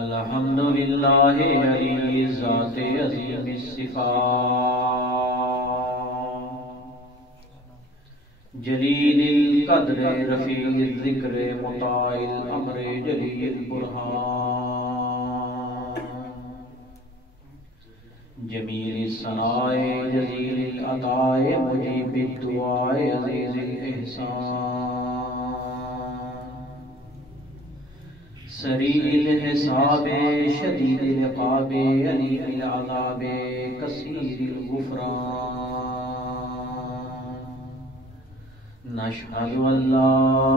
الحمدللہ علی ذات عظیم الصفات جلیل القدر رفیع الذکر مطاع الامر جلیل البرہان جمیل الثناء جزیل العطاء مجیب الدعاء عزیز الاحسان سریع الحساب شدید العقاب علیم العذاب کثیر الغفران نشہد ان لا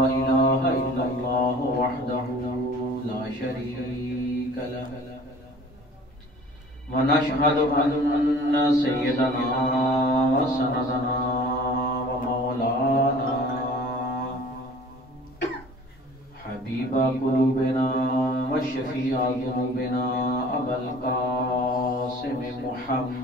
الہ الا اللہ وحدہ لا شریک لہ ونشہد ان سیدنا وسندنا ومولانا حبیب قلوبنا وشفیع ذنوبنا ابا القاسم محمد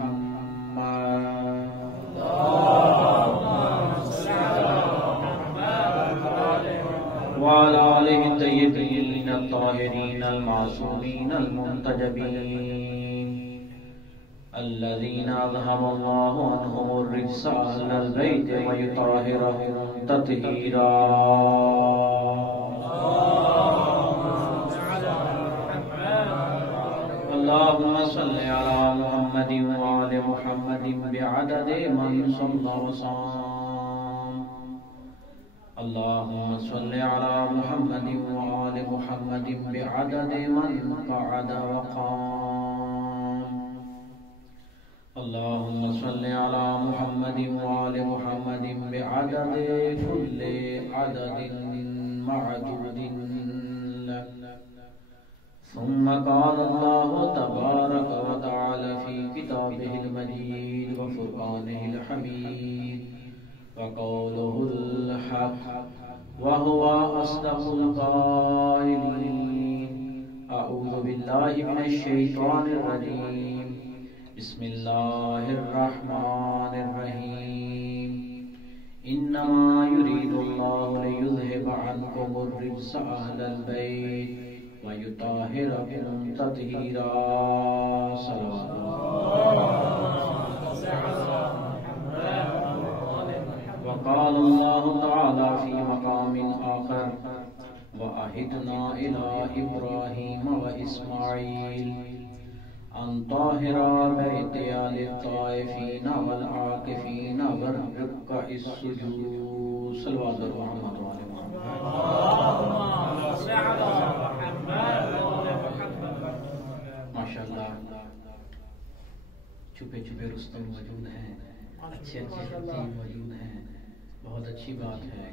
وعلى آله الطيبين الطاهرين المعصومين المنتجبين الذين أذهب الله عنهم الرجس أهل البيت ويطهرهم تطهيرا اللهم صل على محمد وآل محمد بعدد من صلى وصام اللهم صل على محمد وآل محمد بعدد من قعد وقام اللهم صل على محمد وآل محمد بعدد كل عدد معدود لك ثم قال الله تبارك وتعالى في كتابه المجيد وفرقانه الحميد وقوله الحق وهو أصدق القائلين أعوذ بالله من الشيطان الرجيم بسم الله الرحمن الرحيم إنما يريد الله ليذهب عنكم الرجس أهل البيت ويطهركم تطهيرا صلوات وقال الله تعالى في مقام آخر وعهدنا إلى إبراهيم وإسماعيل أن طهرا بيتي للطائفين والعاكفين والركع السجود صلوات محمد وعلى ماشاءاللہ چھپے چھپے رستم موجود ہیں اچھے اچھے خطیب موجود ہیں بہت اچھی بات ہے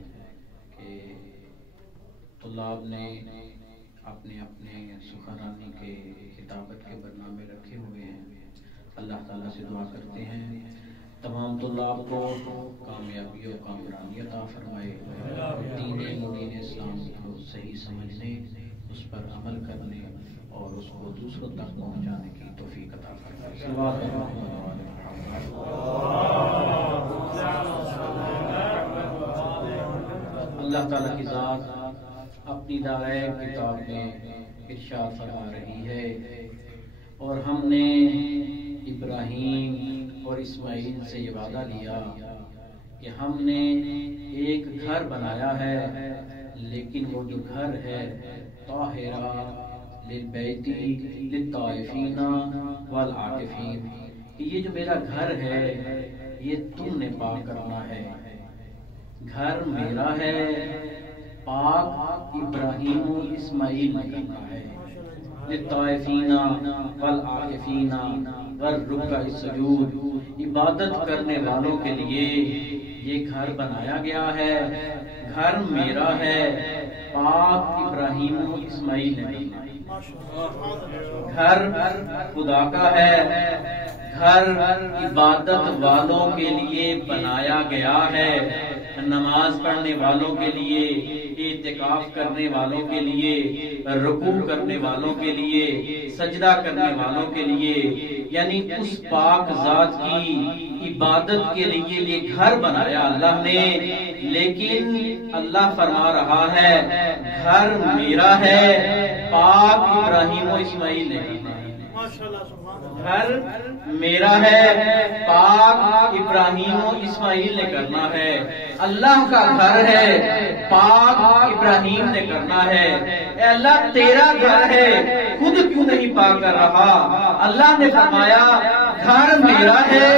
کہ طلاب نے اپنے اپنے سخنرانی کے کتابت کے برنامے رکھے ہوئے ہیں اللہ تعالیٰ سے دعا کرتے ہیں تمام طلاب کو کامیابی و کامرانی عطا فرمائے دین مبین اسلام کو صحیح سمجھنے اس پر عمل کرنے اور اس کو دوسروں تک پہنچانے کی توفیق عطا فرمائے اللہ تعالیٰ کی ذات اپنی دائیں کتاب میں ارشاد فرما رہی ہے اور ہم نے ابراہیم اور اسماعیل سے یہ وعدہ لیا کہ ہم نے ایک گھر بنایا ہے لیکن وہ جو گھر ہے طاہرہ للبیتی للطائفین والعاکفین کہ یہ جو میرا گھر ہے یہ تم نے پاک کرنا ہے گھر میرا ہے پاک ابراہیم و اسماعیل نے کرنا ہے للطائفین والعاکفین والرکع السجود عبادت کرنے والوں کے لیے یہ گھر بنایا گیا ہے گھر میرا ہے پاک ابراہیم و اسماعیل نے کرنا ہے گھر خدا کا ہے گھر عبادت والوں کے لیے بنایا گیا ہے نماز پڑھنے والوں کے لیے اعتکاف کرنے والوں کے لیے رکوع کرنے والوں کے لیے سجدہ کرنے والوں کے لیے یعنی اس پاک ذات کی عبادت کے لیے یہ گھر بنایا اللہ نے لیکن اللہ فرما رہا ہے گھر میرا ہے، پاک ابراہیم و اسماعیل نے کرنا ہے۔ گھر میرا ہے، پاک ابراہیم و اسماعیل نے کرنا ہے۔ اللہ کا گھر ہے، پاک ابراہیم نے کرنا ہے۔ اے اللہ تیرا گھر ہے، خود کیوں نہیں پاک کر رہا؟ اللہ نے فرمایا گھر میرا ہے،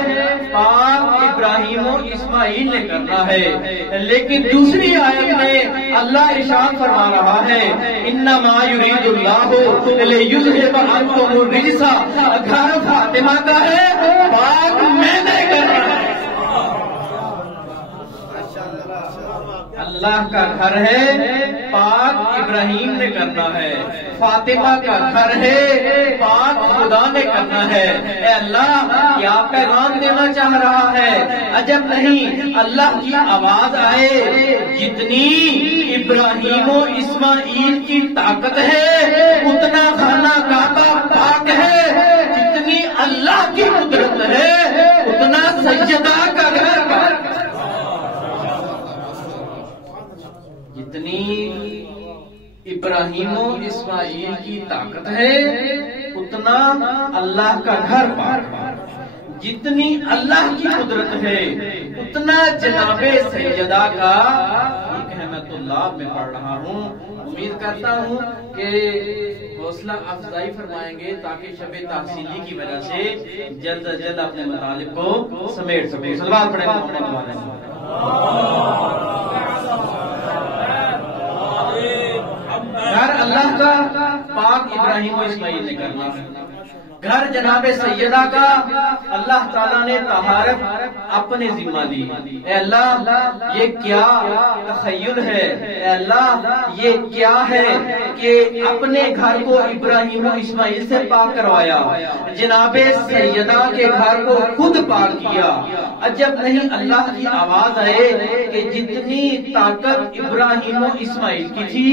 پاک ابراہیم و اسماعیل نے کرنا ہے۔ لیکن دوسری آیت میں اللہ ارشاد فرما رہا ہے انما یرید اللہ لیذھب عنکم الرجس، گھر فاطمہ کا ہے، پاک میں نے کرنا ہے۔ اللہ کا گھر ہے، پاک ابراہیم نے کرنا ہے۔ فاطمہ کا گھر ہے، پاک خدا نے کرنا ہے۔ اے اللہ کیا پیغام دینا چاہ رہا ہے؟ عجب نہیں، اللہ کی آواز آئے جتنی ابراہیم و اسماعیل کی طاقت ہے اتنا خانہ کعبہ پاک ہے، جتنی اللہ کی قدرت ہے اتنا سیدہ کا گھر پاک ہے۔ جتنی ابراہیم و اسماعیل کی طاقت ہے اتنا اللہ کا گھر پاک ہے، جتنی اللہ کی قدرت ہے اتنا جناب سیدہ کا رحمت اللہ میں پڑھ رہا ہوں۔ امید کرتا ہوں کہ حوصلہ افزائی فرمائیں گے تاکہ شب تحصیلی کی وجہ سے جلد از جلد اپنے مطالب کو سمیٹ سکیں۔ صلوات پڑھیں محمد والے۔ گھر اللہ کا، پاک ابراہیم و اسماعیل نے کرنا ہے۔ گھر جناب سیدہ کا اللہ تعالیٰ نے طہارت اپنے ذمہ دی۔ اے اللہ یہ کیا تخیل ہے، اے اللہ یہ کیا ہے کہ اپنے گھر کو ابراہیم و اسماعیل سے پاک کروایا، جناب سیدہ کے گھر کو خود پاک کیا۔ عجب نہیں، اللہ کی آواز آئے کہ جتنی طاقت ابراہیم و اسماعیل کی تھی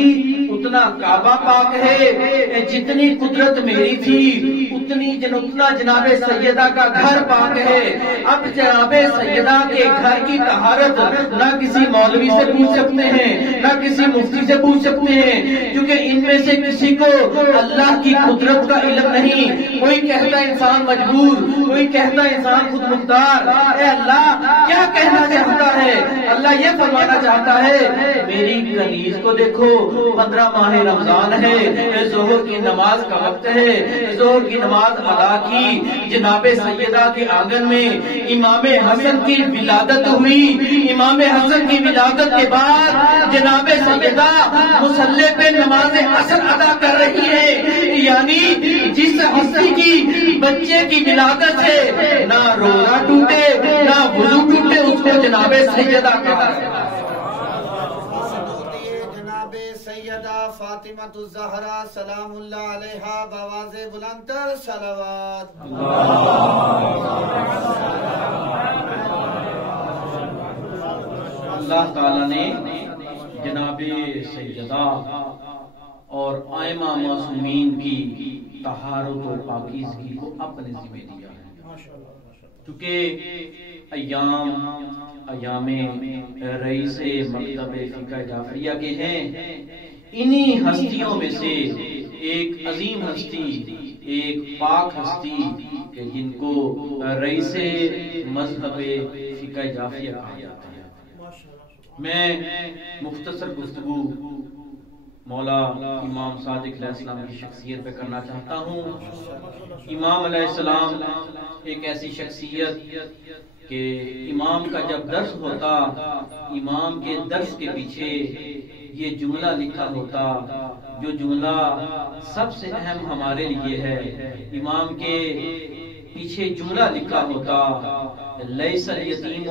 اتنا کعبہ پاک ہے، جتنی قدرت میری تھی اتنا جناب سیدہ کا گھر پاک ہے۔ اب جناب سیدہ کے گھر کی طہارت نہ کسی مولوی سے پوچھ سکتے ہیں نہ کسی مفتی سے پوچھ سکتے ہیں، کیونکہ ان میں سے کسی کو اللہ کی قدرت کا علم نہیں۔ کوئی کہتا انسان مجبور، کوئی کہتا انسان خود مختار۔ اے اللہ کیا کہنا چاہتا ہے؟ اللہ یہ فرمانا چاہتا ہے میری کنیز کو دیکھو، 15 ماہ رمضان ہے، ظہر کی نماز کا وقت ہے، ظہر کی نماز ادا کی، جناب سیدہ کے آنگن میں امام حسن کی ولادت ہوئی۔ امام حسن کی ولادت کے بعد جناب سیدہ مصلی پہ نماز عصر ادا کر رہی ہے، یعنی جس ہستی کی بچے کی ولادت ہے نہ روزہ ٹوٹے نہ وضو ٹوٹے، اس کو جناب سیدہ کہا ہے۔ سیدہ فاطمہ الزہرا سلام اللہ علیہا بآواز بلندتر صلوات۔ اللہ تعالیٰ نے جناب سیدہ اور ائمہ معصومین کی طہارت و پاکیزگی کو اپنے ذمہ دیا ہے، کیونکہ ایام رئیس مکتب فقہ جعفریہ کے ہیں۔ انہی ہستیوں میں سے ایک عظیم ہستی، ایک پاک ہستی کہ جن کو رئیس مذہب فقہ جعفریہ کہا جاتا ہے۔ میں مختصر گفتگو مولا امام صادق علیہ السلام کی شخصیت پہ کرنا چاہتا ہوں۔ امام علیہ السلام ایک ایسی شخصیت کہ امام کا جب درس ہوتا، امام کے درس کے پیچھے یہ جملہ لکھا ہوتا، جو جملہ سب سے اہم ہمارے لیے ہے۔ امام کے پیچھے جملہ لکھا ہوتا لیس الیتیم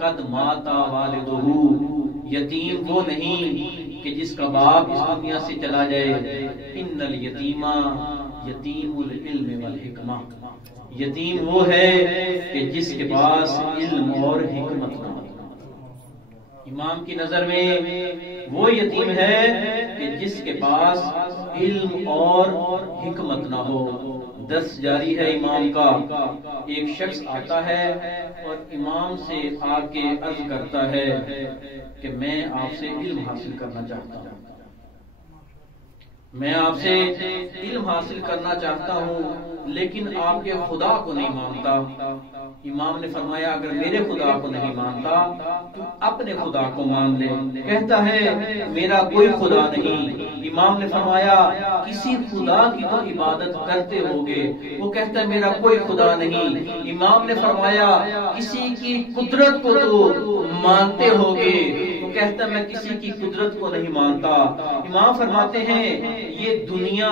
قد مات والدہ، یتیم وہ نہیں کہ جس کا باپ اس دنیا سے چلا جائے، ان الیتیم یتیم العلم والحکمہ، یتیم وہ ہے کہ جس کے پاس علم اور حکمت نہ ہو۔ امام کی نظر میں وہ یتیم ہے کہ جس کے پاس علم اور حکمت نہ ہو، درس جاری ہے امام کا. ایک شخص آتا ہے اور امام سے آ کے عرض کرتا ہے کہ میں آپ سے علم حاصل کرنا چاہتا ہوں, میں آپ سے علم حاصل کرنا چاہتا ہوں لیکن آپ کے خدا کو نہیں مانتا. امام نے فرمایا اگر میرے خدا کو نہیں مانتا تو اپنے خدا کو مان لے. کہتا ہے میرا کوئی خدا نہیں. امام نے فرمایا کسی خدا کی تو عبادت کرتے ہوگے. وہ کہتا ہے میرا کوئی خدا نہیں. امام نے فرمایا کسی کی قدرت کو تو مانتے ہوگے. وہ کہتا ہے میں کسی کی قدرت کو نہیں مانتا. امام فرماتے ہیں یہ دنیا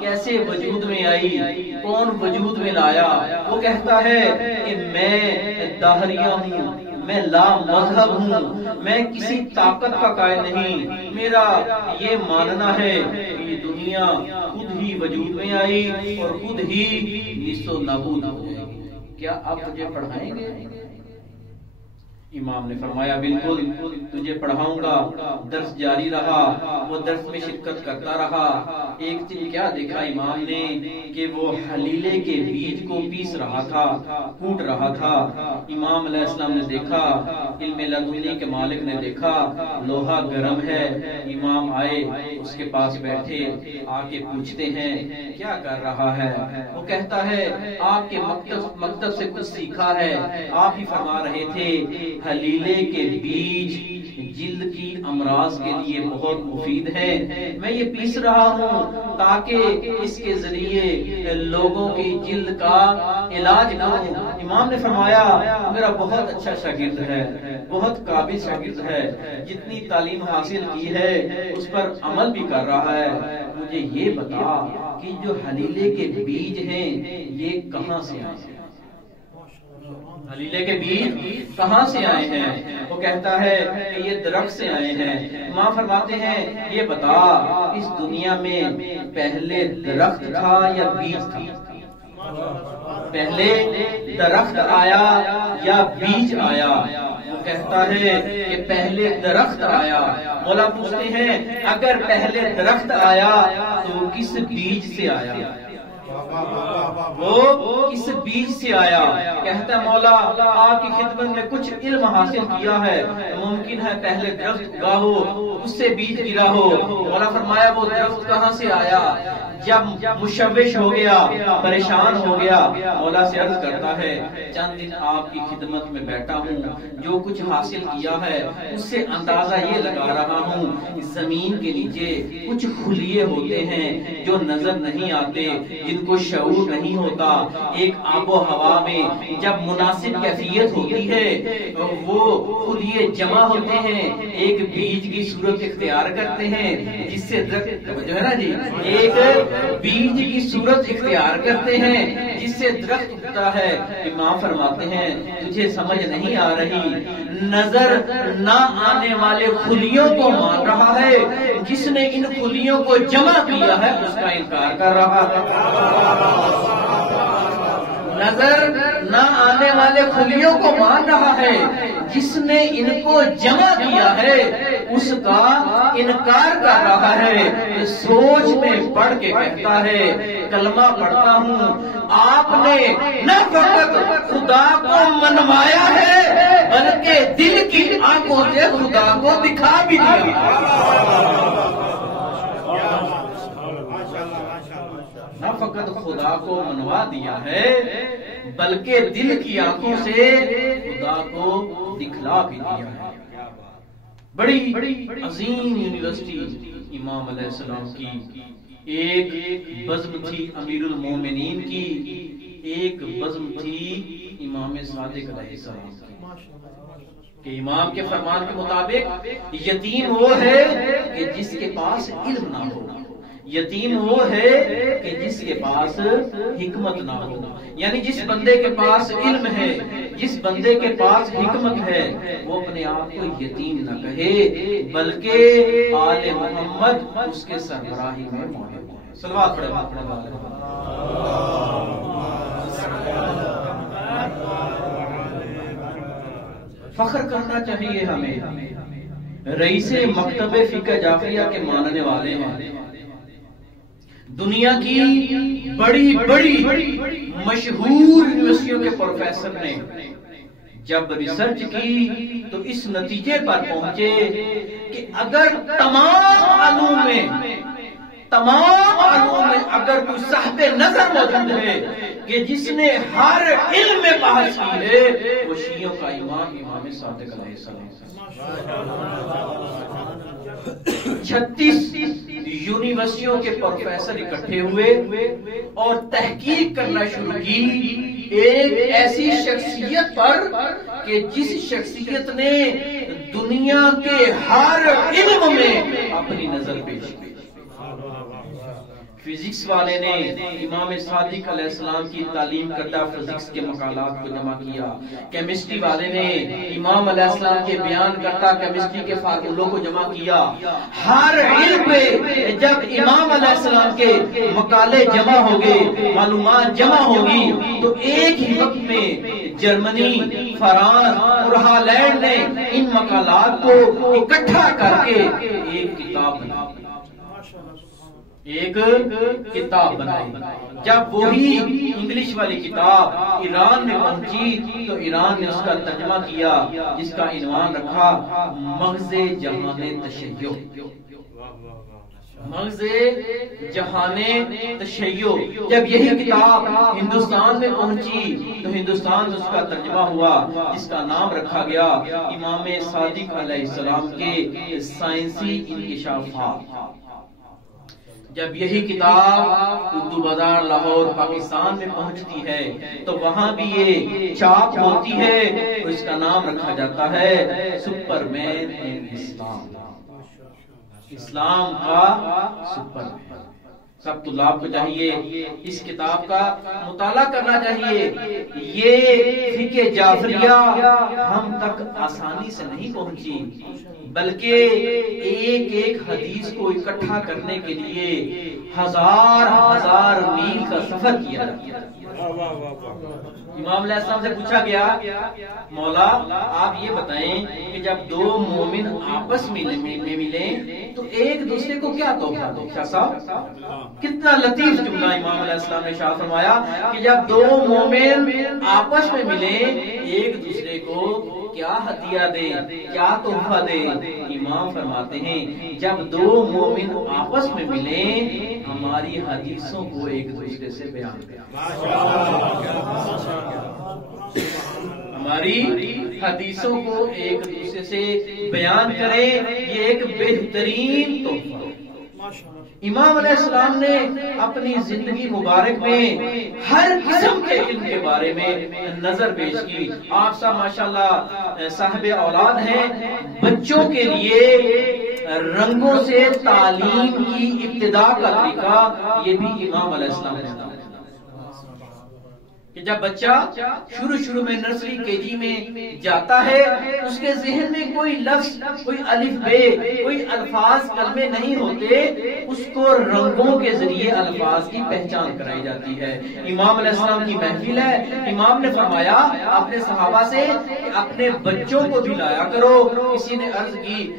کیسے وجود میں آئی, کون وجود میں لایا؟ وہ کہتا ہے کہ میں داہریہ ہوں, میں لا مذہب ہوں, میں کسی طاقت کا قائل نہیں. میرا یہ ماننا ہے کہ یہ دنیا خود ہی وجود میں آئی اور خود ہی نیست و نابود ہو جائے گی. کیا آپ مجھے پڑھائیں گے؟ امام نے فرمایا بالکل تجھے پڑھاؤں گا. درس جاری رہا, وہ درس میں شرکت کرتا رہا. ایک دن کیا دیکھا امام نے کہ وہ حلیلے کے بیج کو پیس رہا تھا, کوٹ رہا تھا. امام علیہ السلام نے دیکھا, علم لدنی کے مالک نے دیکھا لوہا گرم ہے. امام آئے, اس کے پاس بیٹھے, آ کے پوچھتے ہیں کیا کر رہا ہے؟ وہ کہتا ہے آپ کے مکتب سے کچھ سیکھا ہے, آپ ہی فرما رہے تھے حلیلے کے بیج جلد کی امراض کے لیے بہت مفید ہے. میں یہ پیس رہا ہوں تاکہ اس کے ذریعے لوگوں کی جلد کا علاج کروں. امام نے فرمایا میرا بہت اچھا شاگرد ہے, بہت قابل شاگرد ہے, جتنی تعلیم حاصل کی ہے اس پر عمل بھی کر رہا ہے. مجھے یہ بتا کہ جو حلیلے کے بیج ہیں یہ کہاں سے آئے ہیں؟ حلیلے کے بیج کہاں سے آئے ہیں؟ وہ کہتا ہے کہ یہ درخت سے آئے ہیں. ماں فرماتے ہیں یہ بتا اس دنیا میں پہلے درخت تھا یا بیج تھا؟ پہلے درخت آیا یا بیج آیا؟ وہ کہتا ہے کہ پہلے درخت آیا. مولا پوچھتے ہیں اگر پہلے درخت آیا تو کس بیج سے آیا؟ وہ کس بیج سے آیا؟ کہتا ہے مولا آپ کی خدمت میں کچھ علم حاصل کیا ہے, ممکن ہے پہلے درخت اگا ہو, اس سے بیج گرا ہو. مولا فرمایا وہ درخت کہاں سے آیا؟ جب مشوش ہو گیا, پریشان ہو گیا, مولا سے عرض کرتا ہے چند دن آپ کی خدمت میں بیٹھا ہوں, جو کچھ حاصل کیا ہے اس سے اندازہ یہ لگا رہا ہوں زمین کے نیچے کچھ خلیے ہوتے ہیں جو نظر نہیں آتے, جن کو شعور نہیں ہوتا. ایک آب و ہوا میں جب مناسب کیفیت ہوتی ہے وہ خلیے جمع ہوتے ہیں, ایک بیج کی صورت اختیار کرتے ہیں جس سے درخت جو ہے نا جی ایک بیج کی صورت اختیار کرتے ہیں جس سے درخت اگتا ہے. امام فرماتے ہیں تجھے سمجھ نہیں آ رہی, نظر نہ آنے والے خلیوں کو مان رہا ہے, جس نے ان خلیوں کو جمع کیا ہے اس کا انکار کر رہا ہے. نظر نہ آنے والے خلیوں کو مان رہا ہے, جس نے ان کو جمع کیا ہے اس کا انکار کر رہا ہے. سوچ میں پڑھ کے کہتا ہے کلمہ پڑھتا ہوں, آپ نے نہ فقط خدا کو منوایا ہے بلکہ دل کی آنکھوں سے خدا کو دکھا بھی دیا. نہ فقط خدا کو منوا دیا ہے بلکہ دل کی آنکھوں سے خدا کو دکھلا بھی دیا ہے. بڑی عظیم یونیورسٹی امام علیہ السلام کی, ایک بزم تھی امیر المومنین کی, ایک بزم تھی امام صادق علیہ السلام کی. کہ امام کے فرمان کے مطابق یتیم وہ ہے کہ جس کے پاس علم نہ ہو, یتیم وہ ہے کہ جس کے پاس حکمت نہ ہو. یعنی جس بندے کے پاس علم ہے, جس بندے کے پاس حکمت ہے, وہ اپنے آپ کو یتیم نہ کہے بلکہ آل محمد اس کے سربراہی میں موجود ہے. صلوات پڑھیں. فخر کرنا چاہیے ہمیں. رئیس مکتب فقہ جعفریہ کے ماننے والے ہیں, دنیا کی بڑی بڑی مشہور یونیورسٹیوں کے پروفیسر نے جب ریسرچ کی تو اس نتیجے پر پہنچے کہ اگر تمام علوم میں اگر کوئی صاحب نظر موجود ہے کہ جس نے ہر علم میں بحث کی ہے وہ شیعوں کا امام صادق علیہ السلام 36 یونیورسٹیوں کے پروفیسر اکٹھے ہوئے اور تحقیق کرنا شروع کی ایک ایسی شخصیت پر کہ جس شخصیت نے دنیا کے ہر علم میں اپنی نظر پیش کی. فزکس والے نے امام صادق علیہ السلام کی تعلیم کردہ فزکس کے مقالات کو جمع کیا. کیمسٹری والے نے امام علیہ السلام کے بیان کردہ کیمسٹری کے فارمولوں کو جمع کیا. ہر علم پہ جب امام علیہ السلام کے مقالے جمع ہو گئے، معلومات جمع ہوگی، تو ایک ہی وقت میں جرمنی، فرانس اور ہالینڈ نے ان مقالات کو اکٹھا کر کے ایک کتاب بنائی. جب وہی انگلش والی کتاب ایران میں پہنچی تو ایران نے اس کا ترجمہ کیا، جس کا عنوان رکھا مغز جہان تشیع. مغز جہان تشیع. جب یہی کتاب ہندوستان میں پہنچی تو ہندوستان میں اس کا ترجمہ ہوا، جس کا نام رکھا گیا امام صادق علیہ السلام کے سائنسی انکشافات. جب یہی کتاب اردو بازار لاہور پاکستان میں پہنچتی ہے تو وہاں بھی یہ چھاپ ہوتی ہے اور اس کا نام رکھا جاتا ہے سپر مین ان اسلام. اسلام کا سپر مین. سب طلاب کو چاہیے اس کتاب کا مطالعہ کرنا چاہیے. یہ فقہ جعفریہ ہم تک آسانی سے نہیں پہنچی، بلکہ ایک ایک حدیث کو اکٹھا کرنے کے لیے ہزار میل کا سفر کیا. امام علیہ السلام سے پوچھا گیا، مولا آپ یہ بتائیں کہ جب دو مومن آپس میں ملیں تو ایک دوسرے کو کیا تحفہ دو؟ شاہ صاحب کتنا لطیف جملہ امام علیہ السلام نے شاہ فرمایا کہ جب دو مومن آپس میں ملیں ایک دوسرے کو کیا ہدیہ دیں، کیا تحفہ دیں؟ امام فرماتے ہیں جب دو مومن آپس میں ملیں ہماری حدیثوں کو ایک دوسرے سے بیان کریں. ہماری حدیثوں کو ایک دوسرے سے بیان کریں، یہ ایک بہترین تحفہ. امام علیہ السلام نے اپنی زندگی مبارک میں ہر قسم کے علم کے بارے میں نظر پیش کی. آپ سب ماشاءاللہ صاحب اولاد ہیں. بچوں کے لیے رنگوں سے تعلیم کی ابتدا کا طریقہ یہ بھی امام علیہ السلام نے بتایا کہ جب بچہ شروع میں نرسری KG میں جاتا ہے اس کے ذہن میں کوئی لفظ، کوئی الف بے، کوئی الفاظ کلمے نہیں ہوتے، اس کو رنگوں کے ذریعے الفاظ کی پہچان کرائی جاتی ہے. امام علیہ السلام کی محفل ہے. امام نے فرمایا اپنے صحابہ سے کہ اپنے بچوں کو بھی لایا کرو. کسی نے عرض کی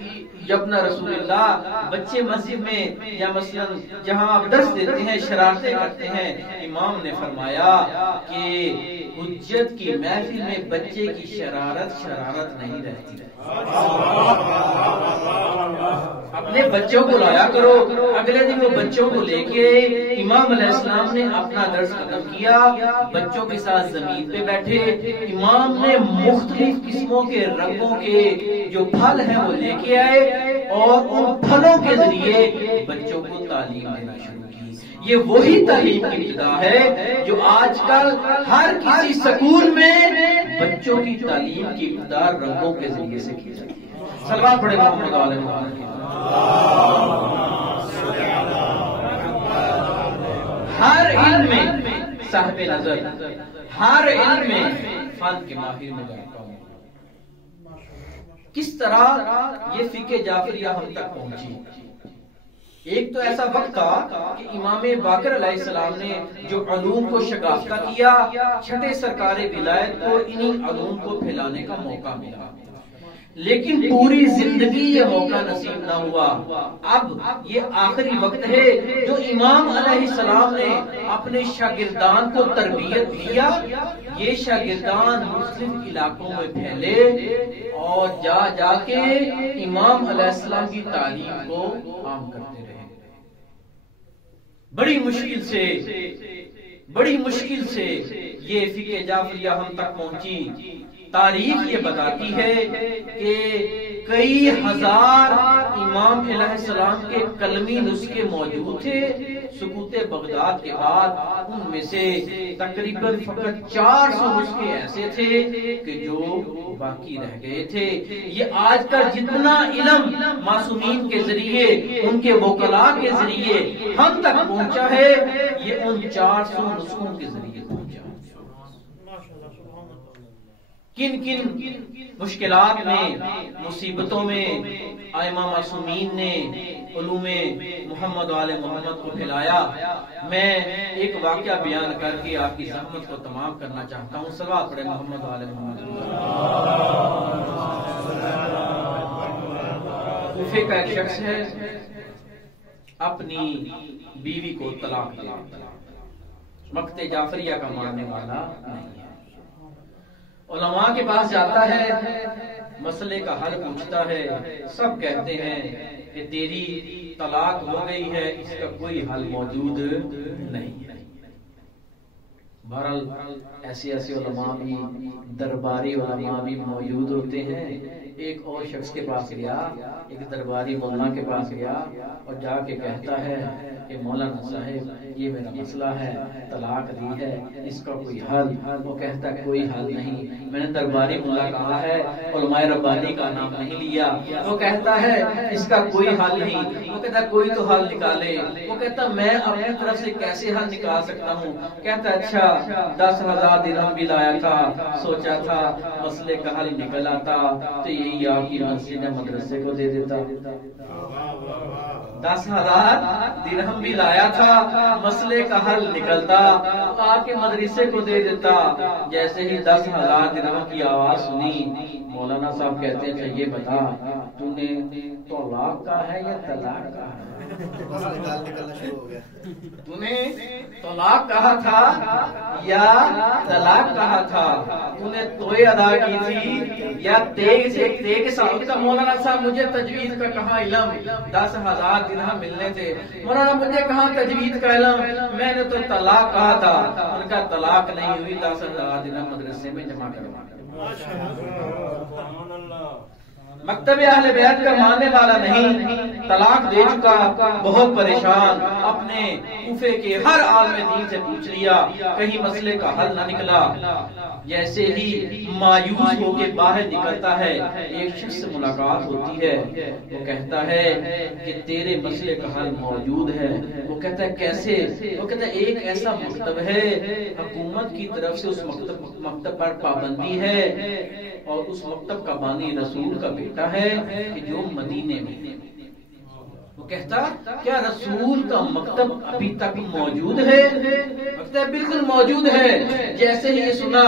یبنا رسول اللہ، بچے مسجد میں یا مثلا جہاں آپ درس دیتے ہیں شرارتیں کرتے ہیں. امام نے فرمایا کہ حجت کی محفل میں بچے کی شرارت نہیں رہتی. اپنے بچوں کو لایا کرو. اگلے دن وہ بچوں کو لے کے امام علیہ السلام نے اپنا درس ختم کیا، بچوں کے ساتھ زمین پہ بیٹھے. امام نے مختلف قسموں کے رنگوں کے جو پھل ہیں وہ لے کے آئے اور ان پھلوں کے ذریعے بچوں کو تعلیم دینا شروع کی. یہ وہی تعلیم کی ابتدا ہے جو آج کل ہر کسی سکول میں بچوں کی تعلیم کی ابتدا رنگوں کے ذریعے سے کی جاتی ہے. صلوات پڑھیں محمد علیہ وسلم. ہر علم میں صاحب نظر، ہر علم میں فن کے ماہر میں جانتا ہوں. کس طرح یہ فقہ جعفریہ ہم تک پہنچی؟ ایک تو ایسا وقت تھا کہ امام باقر علیہ السلام نے جو علوم کو شگافتہ کیا، چھٹے سرکار ولایت کو انہی علوم کو پھیلانے کا موقع ملا. لیکن پوری زندگی یہ موقع نصیب نہ ہوا. اب یہ آخری وقت ہے جو امام علیہ السلام نے اپنے شاگردان کو تربیت دیا. یہ شاگردان مختلف علاقوں میں پھیلے اور جا جا کے امام علیہ السلام کی تعلیم کو عام کرتے رہے. بڑی مشکل سے یہ فقہ جعفریہ ہم تک پہنچی. تاریخ یہ بتاتی ہے کہ کئی ہزار امام علیہ السلام کے قلمی نسخے موجود تھے. سقوط بغداد کے بعد ان میں سے تقریباً فقط 400 نسخے ایسے تھے کہ جو باقی رہ گئے تھے. یہ آج کا جتنا علم معصومین کے ذریعے ان کے وکلاء کے ذریعے ہم تک پہنچا ہے یہ ان 400 نسخوں کے ذریعے پہنچا. کن مشکلات میں مصیبتوں میں ائمہ معصومین نے علوم محمد و آل محمد کو پھیلایا. میں ایک واقعہ بیان کر کے آپ کی زحمت کو تمام کرنا چاہتا ہوں. صلوات پڑھیں محمد و آل محمد. کوفے کا ایک شخص ہے اپنی بیوی کو طلاق دے دیتا. مقت جعفریہ کا ماننے والا نہیں ہے. علماء کے پاس جاتا ہے, مسئلے کا حل پوچھتا ہے. سب کہتے ہیں کہ تیری طلاق ہو گئی ہے, اس کا کوئی حل موجود نہیں ہے. بہرحال ایسے علماء بھی, درباری علماء بھی موجود ہوتے ہیں. ایک اور شخص کے پاس گیا, ایک درباری مولانا کے پاس گیا اور جا کے کہتا ہے کہ مولانا صاحب یہ میرا مسئلہ ہے, طلاق دی ہے, اس کا کوئی حل. وہ کہتا ہے کوئی حل نہیں. میں نے درباری مولا کہا ہے, علماء ربانی کا نام نہیں لیا. وہ کہتا ہے اس کا کوئی حل نہیں. وہ کہتا ہے کوئی تو حل نکالے. وہ کہتا میں اپنی طرف سے کیسے حل نکال سکتا ہوں. کہتا اچھا 10,000 درہم بھی لایا تھا, سوچا تھا مسئلے کا حل نکل آتا تو یہی آپ کی مسجد مدرسے کو دے دیتا. 10,000 درہم بھی لایا تھا, مسئلے کا حل نکلتا تو آپ کے مدرسے کو دے دیتا. جیسے ہی 10,000 درہم کی آواز سنی, مولانا صاحب کہتے ہیں اچھا یہ بتا تو نے طلاق کا ہے یا طلاق کا ہے؟ نکلنا شروع ہو گیا. تو نے طلاق کہا تھا یا طلاق کہا تھا؟ تو نے توئے ادا کی تھی یا تیگ سال کا؟ مولانا صاحب مجھے تجوید کا کہاں علم, 10,000 درہم ملنے تھے. مولانا مجھے کہاں تجوید کا علم, میں نے تو طلاق کہا تھا. ان کا طلاق نہیں ہوئی, 10,000 درہم مدرسے میں جمع کروا. مکتب اہل بیت کا ماننے والا نہیں, طلاق دے چکا, بہت پریشان, اپنے کوفے کے ہر عالم دین سے پوچھ لیا, کہیں مسئلے کا حل نہ نکلا. جیسے ہی مایوس ہو کے باہر نکلتا ہے, ایک شخص سے ملاقات ہوتی ہے. وہ کہتا ہے کہ تیرے مسئلے کا حل موجود ہے. وہ کہتا ہے کیسے؟ وہ کہتا ہے ایک ایسا مکتب ہے, حکومت کی طرف سے اس مکتب پر پابندی ہے اور اس مکتب کا بانی رسول کا بیٹا ہے کہ جو مدینے میں. وہ کہتا کیا رسول کا مکتب ابھی تک موجود ہے؟ کہتا ہے بالکل موجود ہے. جیسے ہی یہ سنا,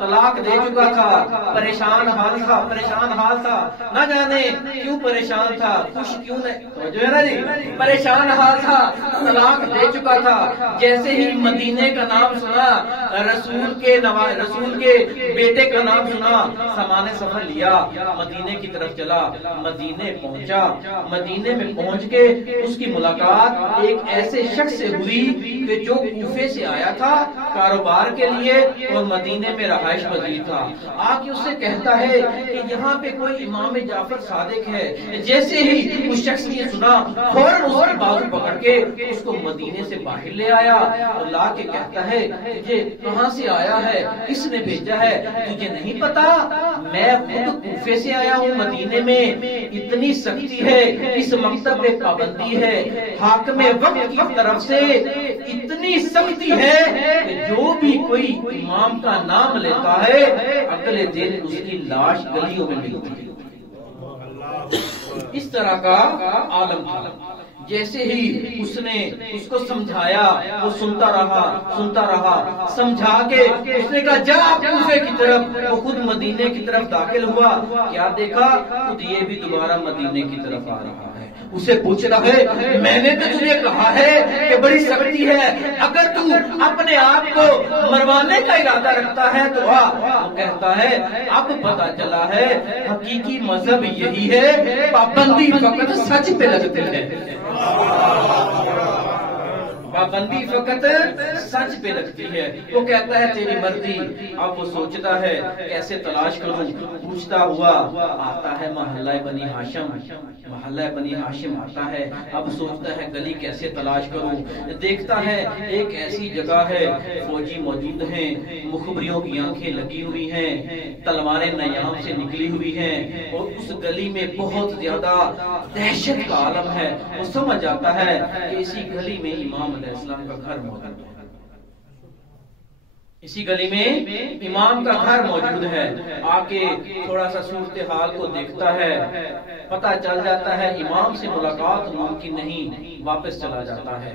طلاق دے چکا تھا, پریشان حال تھا, نہ جانے کیوں پریشان تھا, خوش کیوں نہیں, جو ہے نا جی, پریشان حال تھا, طلاق دے چکا تھا. جیسے ہی مدینے کا نام سنا, رسول کے بیٹے کا نام سنا, سامان سفر لیا, مدینے کی طرف چلا. مدینے پہنچا, مدینے میں پہنچ کے اس کی ملاقات ایک ایسے شخص سے ہوئی کہ جو کوفے سے آیا تھا کاروبار کے لیے اور مدینے میں رہائش پذیر تھا. آ کے اس سے کہتا ہے کہ یہاں پہ کوئی امام جعفر صادق ہے. جیسے ہی اس شخص نے سنا, فوراً اس کی بازو پکڑ کے اس کو مدینے سے باہر لے آیا اور لا کے کہتا ہے تجھے کہاں سے آیا ہے, کس نے بھیجا ہے, تجھے نہیں پتا میں خود کوفے سے آیا ہوں. مدینے میں اتنی سختی ہے, اس مکتب میں پابندی ہے, حاکم وقت کی طرف سے اتنی سختی ہے کہ جو بھی کوئی امام کا نام لیتا ہے اگلے دن اس کی لاش گلیوں میں ملتی ہے. اس طرح کا عالم تھا. جیسے ہی اس نے اس کو سمجھایا وہ سنتا رہا سمجھا کے اس نے کہا جا کوفے کی طرف، وہ خود مدینے کی طرف داخل ہوا، کیا دیکھا خود یہ بھی دوبارہ مدینے کی طرف آ رہا ہے، اسے پوچھ رہا ہے میں نے تو تجھے کہا ہے کہ بڑی سختی ہے، اگر تو اپنے آپ کو مروانے کا ارادہ رکھتا ہے تو آ، وہ کہتا ہے اب پتا چلا ہے حقیقی مذہب یہی ہے، پابندی فقط سچ پہ لگتے ہیں، پابندی فقط سچ پہ لگتی ہے، وہ کہتا ہے تیری مرضی، اب وہ سوچتا ہے کیسے تلاش کروں، پوچھتا ہوا آتا ہے محلہ بنی ہاشم آتا ہے، اب سوچتا ہے گلی کیسے تلاش کروں، دیکھتا ہے ایک ایسی جگہ ہے فوجی موجود ہیں، مخبریوں کی آنکھیں لگی ہوئی ہیں، تلواریں نیام سے نکلی ہوئی ہیں، اور اس گلی میں بہت زیادہ دہشت کا عالم ہے، وہ سمجھ آتا ہے کہ اسی گلی میں امام علیہ السلام کا گھر موجود ہے، اسی گلی میں امام کا گھر موجود ہے، آ کے تھوڑا سا صورتحال کو دیکھتا ہے، پتہ چل جاتا ہے امام سے ملاقات ممکن نہیں، واپس چلا جاتا ہے،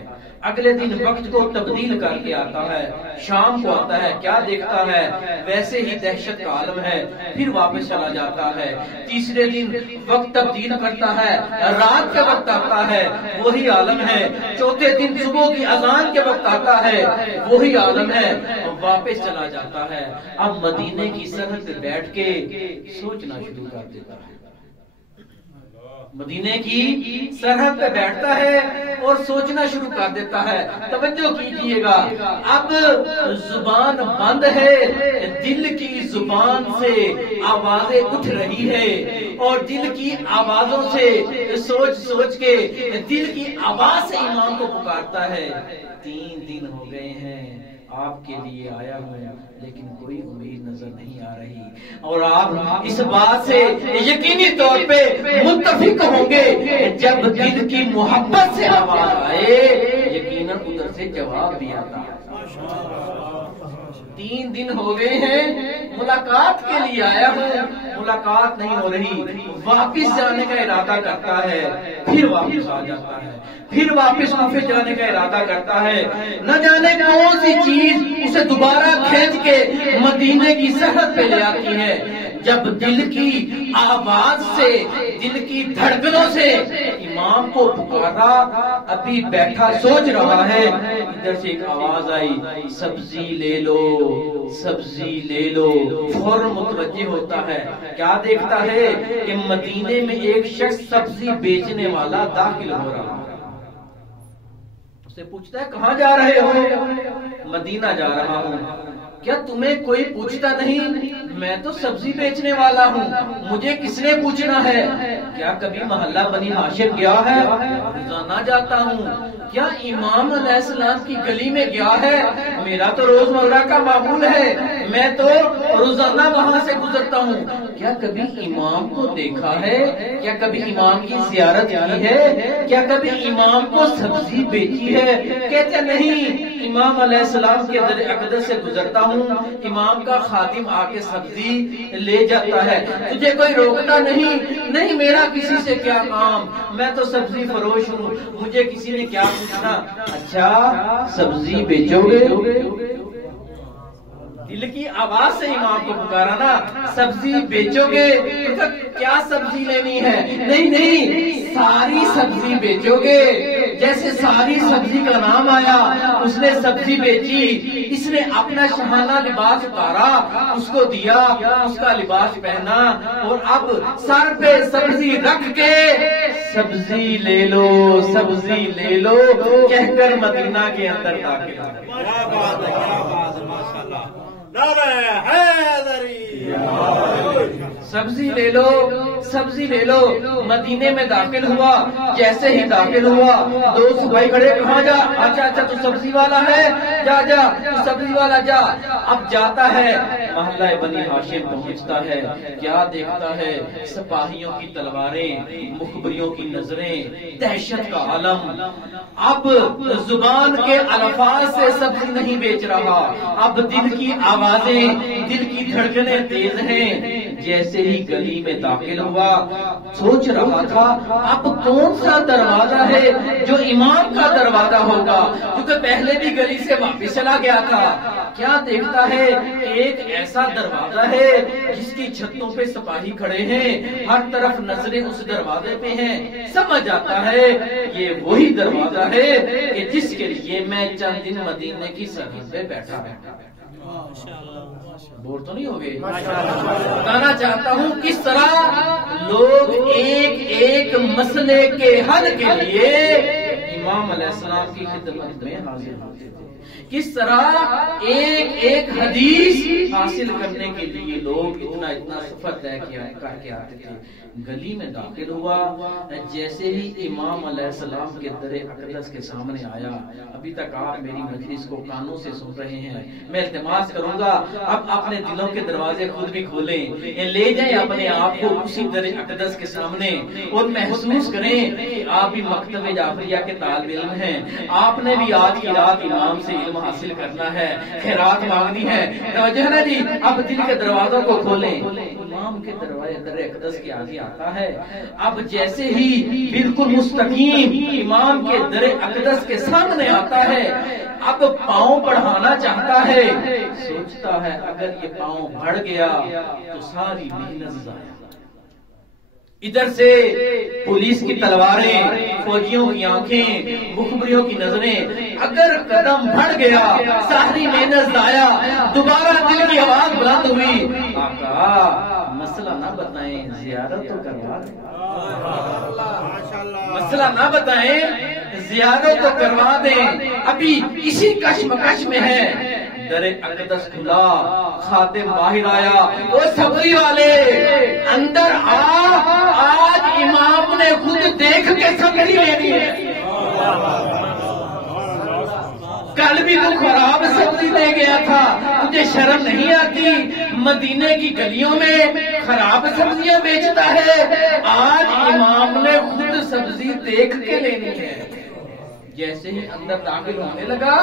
اگلے دن وقت کو تبدیل کر کے آتا ہے، شام کو آتا ہے، کیا دیکھتا ہے ویسے ہی دہشت کا عالم ہے، پھر واپس چلا جاتا ہے، تیسرے دن وقت تبدیل کرتا ہے، رات کا وقت آتا ہے وہی عالم ہے، چوتھے دن صبح کی اذان کے وقت آتا ہے وہی عالم ہے، واپس چلا جاتا ہے، اب مدینے کی سرحد پہ بیٹھ کے سوچنا شروع کر دیتا ہے، مدینے کی سرحد پہ بیٹھتا ہے اور سوچنا شروع کر دیتا ہے، توجہ کیجئے گا، اب زبان بند ہے، دل کی زبان سے آوازیں اٹھ رہی ہے، اور دل کی آوازوں سے سوچ کے دل کی آواز سے امام کو پکارتا ہے، 3 دن ہو گئے ہیں آپ کے لیے آیا ہوں لیکن کوئی امید نظر نہیں آ رہی، اور آپ اس بات سے یقینی طور پہ متفق ہوں گے جب دل کی محبت سے آواز آئے یقیناً ادھر سے جواب بھی آتا ہے۔ 3 دن ہو گئے ہیں ملاقات کے لیے آیا ہوں، ملاقات نہیں ہو رہی، واپس جانے کا ارادہ کرتا ہے، پھر واپس آ جاتا ہے، پھر واپس کوفے جانے کا ارادہ کرتا ہے، نہ جانے کون سی چیز اسے دوبارہ کھینچ کے مدینے کی سرحد پہ لے آتی ہے، جب دل کی آواز سے، دل کی دھڑکنوں سے امام کو پکارا، ابھی بیٹھا سوچ رہا ہے، ادھر سے ایک آواز آئی سبزی لے لو، سبزی لے لو، فوراً متوجہ ہوتا ہے، کیا دیکھتا ہے کہ مدینے میں ایک شخص سبزی بیچنے والا داخل ہو رہا ہے، اسے پوچھتا ہے کہاں جا رہے ہو؟ مدینہ جا رہا ہوں، کیا تمہیں کوئی پوچھتا نہیں؟ میں تو سبزی بیچنے والا ہوں، مجھے کس نے پوچھنا ہے؟ کیا کبھی محلہ بنی ہاشم گیا ہے؟ روزانہ جاتا ہوں۔ کیا امام علیہ السلام کی گلی میں گیا ہے؟ میرا تو روزمرہ کا معمول ہے، میں تو روزانہ وہاں سے گزرتا ہوں۔ کیا کبھی امام کو دیکھا ہے؟ کیا کبھی امام کی زیارت کی ہے؟ کیا کبھی امام کو سبزی بیچی ہے؟ کہتے نہیں، امام علیہ السلام کے اقدس سے گزرتا ہوں، امام کا خادم آ کے سبزی لے جاتا ہے، تجھے کوئی روکتا نہیں، میرا کسی سے کیا کام، میں تو سبزی فروش ہوں، مجھے کسی نے کیا پوچھنا۔ اچھا سبزی بیچو گے؟ دل کی آواز سے امام کو پکارا نا، سبزی بیچو گے؟ کیا سبزی لینی ہے؟ نہیں، ساری سبزی بیچو گے؟ جیسے ساری سبزی کا نام آیا، اس نے سبزی بیچی، اس نے اپنا شاہانہ لباس اتارا، اس کو دیا، اس کا لباس پہنا، اور اب سر پہ سبزی رکھ کے سبزی لے لو، سبزی لے لو کہہ کر مدینہ کے اندر داخل سبزی لے لو، سبزی لے لو، مدینے میں داخل ہوا، جیسے ہی داخل ہوا، دو صبح کھڑے، کہاں جا؟ اچھا تو سبزی والا ہے، جا تو سبزی والا جا۔ اب جاتا ہے، محلہ بنی ہاشم پہنچتا ہے، کیا دیکھتا ہے؟ سپاہیوں کی تلواریں، مخبریوں کی نظریں، دہشت کا عالم۔ اب زبان کے الفاظ سے سبزی نہیں بیچ رہا، اب دل کی آوازیں، دل کی دھڑکنیں تیز ہیں، جیسے ہی گلی میں داخل ہوا سوچ رہا تھا اب کون سا دروازہ ہے جو امام کا دروازہ ہوگا، کیونکہ پہلے بھی گلی سے واپس چلا گیا تھا۔ کیا دیکھتا ہے ایک ایسا دروازہ ہے جس کی چھتوں پہ سپاہی کھڑے ہیں، ہر طرف نظریں اس دروازے پہ ہیں۔ سمجھ آتا ہے یہ وہی دروازہ ہے کہ جس کے لیے میں چند دن مدینے کی سرحد پہ بیٹھا بور تو نہیں ہو گئے؟ بتانا چاہتا ہوں کس طرح لوگ ایک ایک مسئلے کے حل کے لیے امام علیہ السلام کی خدمت میں حاضر ہوتے تھے، کس طرح ایک ایک حدیث حاصل کرنے کے لیے لوگ اتنا سفر طے کر کے آتے تھے۔ گلی میں داخل ہوا، جیسے ہی امام علیہ السلام کے در اقدس کے سامنے آیا، ابھی تک آپ میری مجلس کو کانوں سے سن رہے ہیں، میں التماس کروں گا اب اپنے دلوں کے دروازے خود بھی کھولیں، لے جائیں اپنے آپ کو اسی در اقدس کے سامنے اور محسوس کریں کہ آپ بھی مکتب جعفریہ کے طالب علم ہیں، آپ نے بھی آج کی رات امام سے علم حاصل کرنا ہے، خیرات مانگنی ہے، توجہ ہے نا جی، اب دل کے دروازوں کو کھولیں۔ امام کے دروازے در اقدس کے آگے آتا ہے، اب جیسے ہی بالکل مستقیم امام کے در اقدس کے سامنے آتا ہے، اب پاؤں بڑھانا چاہتا ہے، سوچتا ہے اگر یہ پاؤں بڑھ گیا تو ساری محنت ضائع۔ ادھر سے پولیس کی تلواریں، فوجیوں کی آنکھیں، مخبریوں کی نظریں، اگر قدم بڑھ گیا ساری محنت ضائع۔ دوبارہ دل کی آواز بلند ہوئی، آقا مسئلہ نہ بتائیں، زیارت تو کروا دیں، مسئلہ نہ بتائیں، زیارت تو کروا دیں۔ ابھی اسی کشمکش میں ہے، در اقدس کھلا، خادم باہر آیا، وہ سبری والے اندر آج امام نے خود دیکھ کے سبری لینی ہے، کل بھی تو خراب سبزی دے گیا تھا، مجھے شرم نہیں آتی مدینے کی گلیوں میں خراب سبزیاں بیچتا ہے، آج امام نے خود سبزی دیکھ کے لینی ہے۔ جیسے ہی اندر داخل ہونے لگا،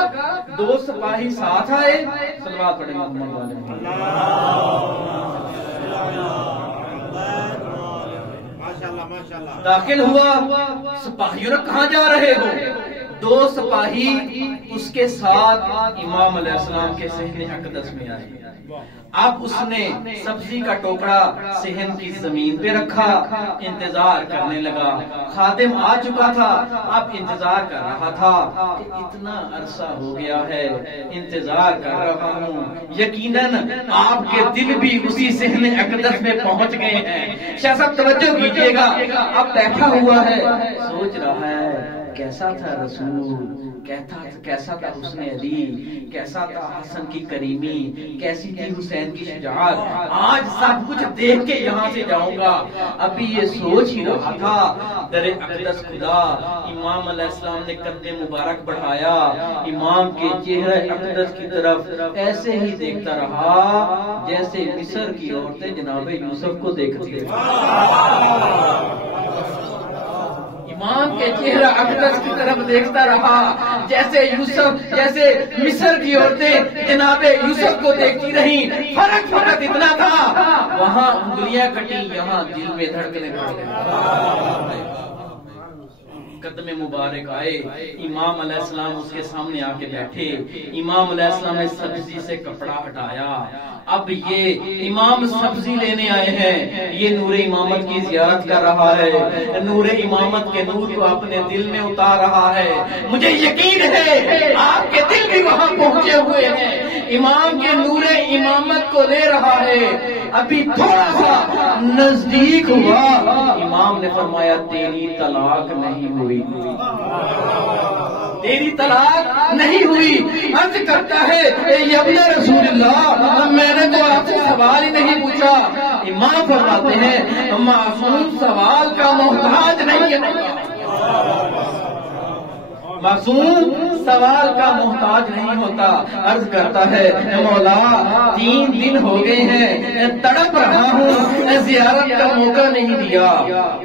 دو سپاہی ساتھ آئے، صلوات پڑھیں محمد والے داخل ہوا، سپاہیوں نے کہاں جا رہے ہو؟ دو سپاہی اس کے ساتھ امام علیہ السلام کے صحن اقدس میں آئے۔ اب اس نے سبزی کا ٹوکرا صحن کی زمین پہ رکھا، انتظار کرنے لگا۔ خادم آ چکا تھا، اب انتظار کر رہا تھا کہ اتنا عرصہ ہو گیا ہے، انتظار کر رہا ہوں، یقیناً آپ کے دل بھی اسی صحن اقدس میں پہنچ گئے ہیں۔ شاہ صاحب توجہ کیجیے گا، اب بیٹھا ہوا ہے، سوچ رہا ہے کیسا تھا رسول، کیسا تھا حسن علی، کیسا تھا حسن کی کریمی، کیسی تھی حسین کی شجاعت، آج سب کچھ دیکھ کے یہاں سے جاؤں گا۔ ابھی یہ سوچ ہی رہا تھا، در اقدس خدا، امام علیہ السلام نے قد مبارک بڑھایا، امام کے چہرے اقدس کی طرف ایسے ہی دیکھتا رہا جیسے مصر کی عورتیں جناب یوسف کو دیکھتی ہیں۔ امام کے چہرہ اقدس کی طرف دیکھتا رہا جیسے مصر کی عورتیں جناب یوسف کو دیکھتی رہیں۔ فرق اتنا تھا، وہاں انگلیاں کٹی، یہاں دل میں دھڑکنے پڑ گئے۔ قدم مبارک آئے، امام علیہ السلام اس کے سامنے آ کے بیٹھے، امام علیہ السلام نے سبزی سے کپڑا ہٹایا۔ اب یہ امام سبزی لینے آئے ہیں، یہ نور امامت کی زیارت کر رہا ہے، نور امامت کے نور کو اپنے دل میں اتار رہا ہے۔ مجھے یقین ہے آپ کے دل بھی وہاں پہنچے ہوئے ہیں، امام کے نور امامت کو لے رہا ہے۔ ابھی تھوڑا سا نزدیک ہوا، امام نے فرمایا تیری طلاق نہیں ہوئی، تیری طلاق نہیں ہوئی۔ عرض کرتا ہے یا ابن رسول اللہ، میں نے تو آپ سے سوال ہی نہیں پوچھا۔ امام فرماتے ہیں معصوم سوال کا محتاج نہیں ہے، معصوم سوال کا محتاج نہیں ہوتا۔ عرض کرتا ہے مولا 3 دن ہو گئے ہیں، تڑپ رہا ہوں، زیارت کا موقع نہیں دیا۔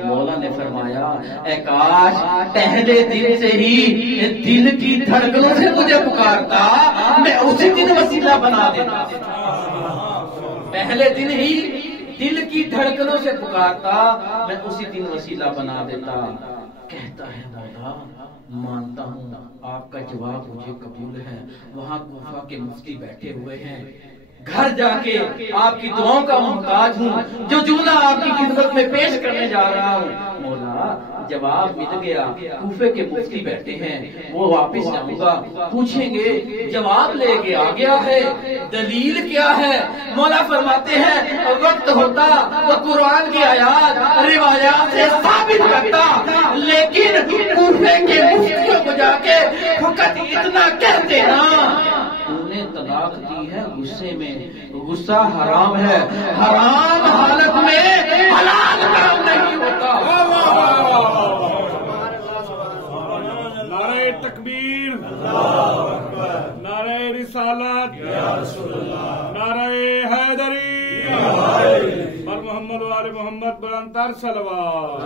مولا نے فرمایا اے کاش پہلے دن سے ہی دل کی دھڑکنوں سے مجھے پکارتا، میں اسی دن وسیلہ بنا دیتا، پہلے دن ہی دل کی دھڑکنوں سے پکارتا میں اسی دن وسیلہ بنا دیتا. کہتا ہے مولا مانتا ہوں آپ کا جواب مجھے قبول ہے. وہاں کوفہ کے مفتی بیٹھے ہوئے ہیں. گھر جا کے آپ کی دعاؤں کا محتاج ہوں. جو جملہ آپ کی خدمت میں پیش کرنے جا رہا ہوں. مولا جواب مل گیا. کوفے کے مفتی بیٹھے ہیں. وہ واپس جاؤں گا پوچھیں گے جواب لے کے آ گیا ہے دلیل کیا ہے. مولا فرماتے ہیں وقت ہوتا وہ قرآن کی آیات روایات سے ثابت کرتا لیکن کوفے کے مفتیوں کو جا کے فقط اتنا کہتے نا تو نے طلاق دی ہے غصے میں. غصہ حرام ہے. حرام حالت میں حلال کام نہیں ہوتا. نعرہ تکبیر، نعرہ رسالت، نعرہ حیدری، بر محمد و آل محمد بلندتر صلوات.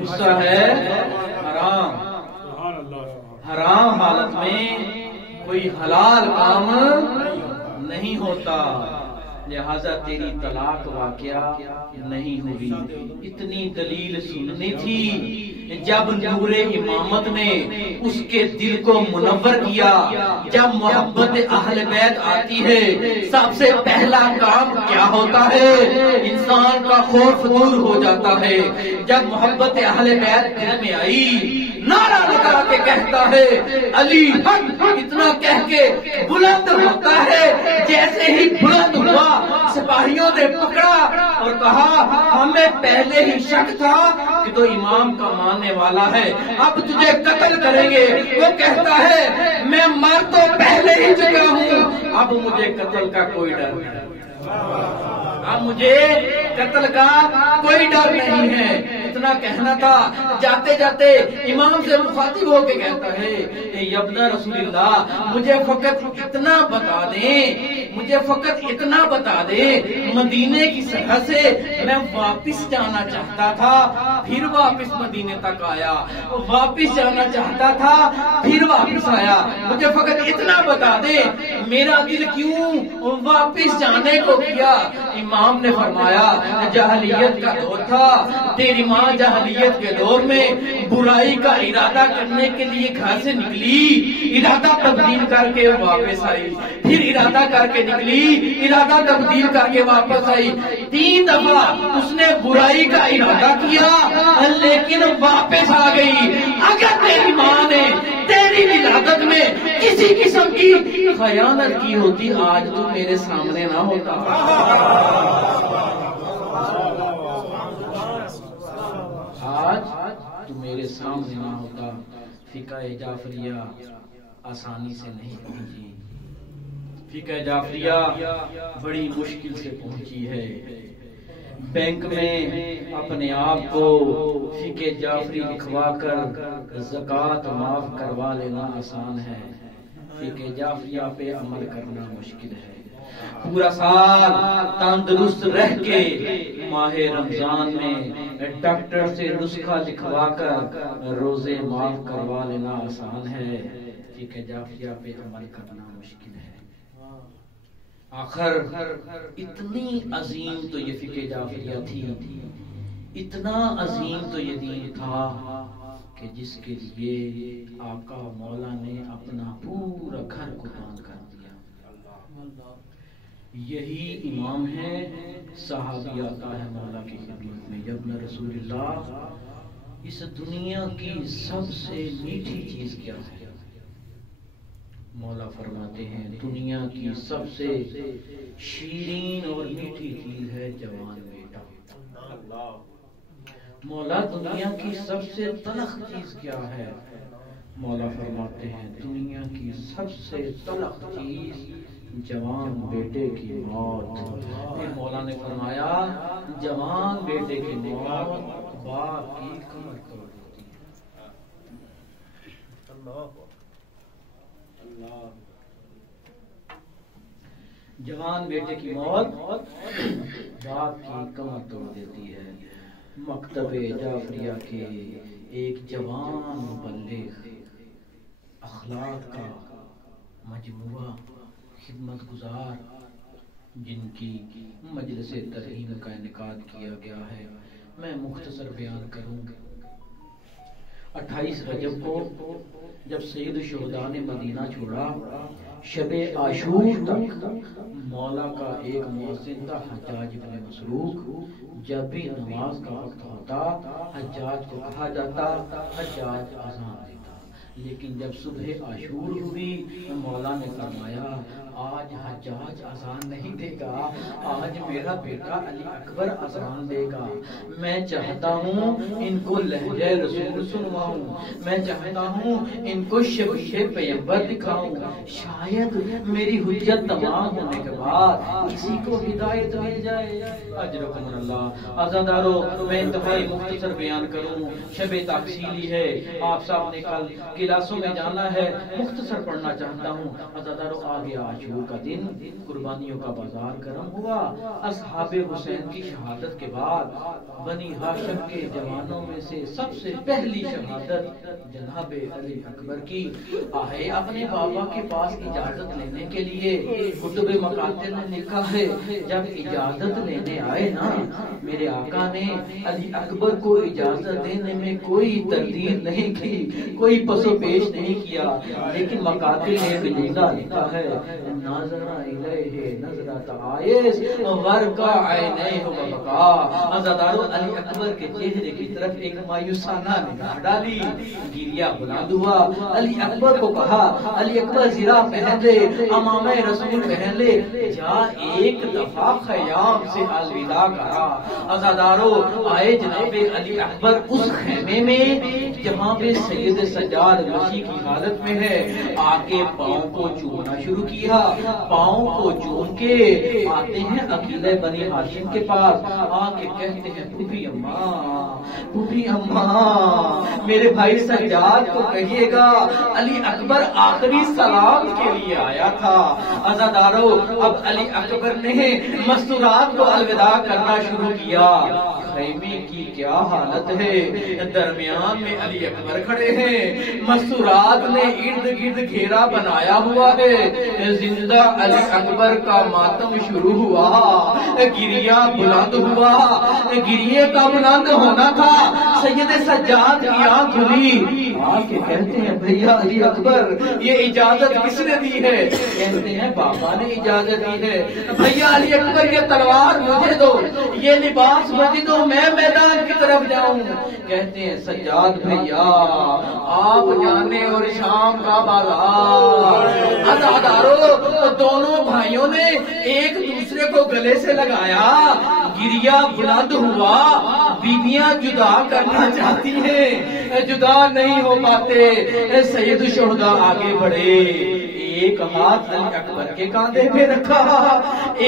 غصہ ہے حرام. حرام حالت میں کوئی حلال کام نہیں ہوتا. لہذا تیری طلاق واقعہ نہیں ہوئی. اتنی دلیل سننی تھی. جب نور امامت نے اس کے دل کو منور کیا. جب محبت اہل بیت آتی ہے سب سے پہلا کام کیا ہوتا ہے؟ انسان کا خوف دور ہو جاتا ہے. جب محبت اہل بیت دل میں آئی نعرہ لگا کے کہتا ہے علی حق. اتنا کہہ کے بلند ہوتا ہے. جیسے ہی بلند ہوا سپاہیوں نے پکڑا اور کہا ہمیں پہلے ہی شک تھا کہ تو امام کا ماننے والا ہے اب تجھے قتل کریں گے. وہ کہتا ہے میں مر تو پہلے ہی چکا ہوں اب مجھے قتل کا کوئی ڈر نہیں. اب مجھے قتل کا کوئی ڈر نہیں ہے. اتنا کہنا تھا. جاتے جاتے امام سے مخاطب ہو کے کہتا ہے ابن رسول اللہ مجھے فقط اتنا بتا دیں مجھے فقط اتنا بتا دیں مدینے کی سرحد سے میں واپس جانا چاہتا تھا پھر واپس مدینے تک آیا. واپس جانا چاہتا تھا پھر واپس آیا. مجھے فقط اتنا بتا دیں میرا دل کیوں واپس جانے کو کیا. امام نے فرمایا جاہلیت کا دور تھا. تیری ماں جاہلیت کے دور میں برائی کا ارادہ کرنے کے لیے گھر سے نکلی. ارادہ تبدیل کر کے واپس آئی. پھر ارادہ کر کے نکلی. ارادہ تبدیل کر کے واپس آئی. 3 دفعہ اس نے برائی کا ارادہ کیا لیکن واپس آ گئی. اگر تیری ماں نے تیری ولادت میں کسی قسم کی خیانت کی ہوتی آج تو میرے سامنے نہ ہوتا. آج تو میرے سامنے نہ ہوتا. فقہ جعفریہ آسانی سے نہیں پہنچی. فقہ جعفریہ بڑی مشکل سے پہنچی ہے. بینک میں اپنے آپ کو فقہ جعفری لکھوا کر زکوٰۃ معاف کروا لینا آسان ہے. فقہ جعفریہ پہ عمل کرنا مشکل ہے. پورا سال تندرست رہ کے ماہ رمضان میں ڈاکٹر سے نسخہ لکھوا کر روزے معاف کروا لینا آسان ہے. فقہ جعفریہ پہ عمل کرنا مشکل ہے. آخر اتنی عظیم تو یہ فقہ جعفریہ تھی. اتنا عظیم تو یہ دین تھا کہ جس کے لیے آقا مولا نے اپنا پورا گھر قربان کر دیا. یہی امام ہے. صحابی آتا ہے مولا کی خدمت میں ابن رسول اللہ اس دنیا کی سب سے میٹھی چیز کیا ہے؟ مولا فرماتے ہیں دنیا کی سب سے شیرین اور میٹھی چیز ہے جوان بیٹا. مولا دنیا کی سب سے تلخ چیز کیا ہے؟ مولا فرماتے ہیں دنیا کی سب سے تلخ چیز جوان بیٹے کی موت. مولا نے فرمایا جوان بیٹے کی موت باپ کی کمر توڑ دیتی ہے. جوان بیٹے کی موت باپ کی کمر توڑ دیتی ہے. مکتب جعفریہ کے ایک جوان مبلغ اخلاق کا مجموعہ خدمت گزار جن کی مجلس ترحیم کا انعقاد کیا گیا ہے، میں مختصر بیان کروں گا۔ 28 رجب کو جب سید الشہداء نے مدینہ چھوڑا، شب عاشور تک مولا کا ایک مؤذن تھا حجاج بن مسروق۔ جب بھی نماز کا وقت ہوتا حجاج کو کہا جاتا حجاج اذان دیتا، لیکن جب صبح عاشور ہوئی مولا نے فرمایا آج حجاج اذان نہیں دے گا، آج میرا بیٹا علی اکبر اذان دے گا۔ میں چاہتا ہوں ان کو لہجہ رسول سنواؤں، میں چاہتا ہوں ان کو شبیہ پیغمبر دکھاؤں، شاید میری حجت تمام ہونے کے بعد کسی کو ہدایت مل جائے۔ اجرکم اللہ۔ عزادارو، میں انتہائی مختصر بیان کروں، شب تاکسیلی ہے، آپ صاحب نے کل کلاسوں میں جانا ہے، مختصر پڑھنا چاہتا ہوں۔ عزادارو، آ گیا عاشور کا دن، قربانیوں کا بازار گرم ہوا۔ اصحاب حسین کی شہادت کے بعد بنی ہاشم کے جوانوں میں سے سب سے پہلی شہادت جناب علی اکبر کی۔ آئے اپنے بابا کے پاس اجازت لینے کے لیے، کتب مقاتل نے لکھا ہے جب اجازت لینے آئے نا، میرے آقا نے علی اکبر کو اجازت دینے میں کوئی تردید نہیں کی، کوئی پس و پیش نہیں کیا، لیکن مقاتل نے بجندہ لکھا ہے ناظر الیہ نظرۃ عائز ورقع عینیہ وبکا۔ عزادارو، علی اکبر کے چہرے کی طرف ایک مایوسانہ نگاہ ڈالی، گریہ بلند ہوا۔ علی اکبر کو کہا علی اکبر زرا پہن لے، امامہ رسول پہن لے، جا ایک دفعہ خیام سے الوداع کرا۔ عزادارو، آئے جناب علی اکبر اس خیمے میں جہاں پہ سید سجاد مشی کی حالت میں ہے، آ کے پاؤں کو چومنا شروع کیا۔ پاؤں کو چوم کے آتے ہیں عقیلہ بنی ہاشم کے پاس، آ کے کہتے ہیں پھوپھی اماں، پھوپھی اماں، میرے بھائی سجاد کو کہیے گا علی اکبر آخری سلام کے لیے آیا تھا۔ عزادارو، اب علی اکبر نے مستورات کو الوداع کرنا شروع کیا۔ خیمے کی کیا حالت ہے، درمیان میں علی اکبر کھڑے ہیں، مستورات نے ارد گرد گھیرا بنایا ہوا ہے۔ زندہ علی اکبر کا ماتم شروع ہوا، گریہ بلند ہوا۔ گریے کا بلند ہونا تھا، سید سجاد کی آنکھ کھلی، آ کے کہتے ہیں بھیا علی اکبر یہ اجازت کس نے دی ہے؟ کہتے ہیں بابا نے اجازت دی ہے۔ بھیا علی اکبر یہ تلوار مجھے دو، یہ لباس مجھے دو، میں میدان کی طرف جاؤں۔ کہتے ہیں سجاد بھیا آپ جانے اور شام کا بازار۔ عزادارو، دونوں بھائیوں نے ایک دوسرے کو گلے سے لگایا، گریہ بلند ہوا۔ بیویاں جدا کرنا چاہتی ہیں، جدا نہیں ہو پاتے۔ سید الشہداء آگے بڑھے، ایک ہاتھ علی اکبر کے کاندھے پہ رکھا،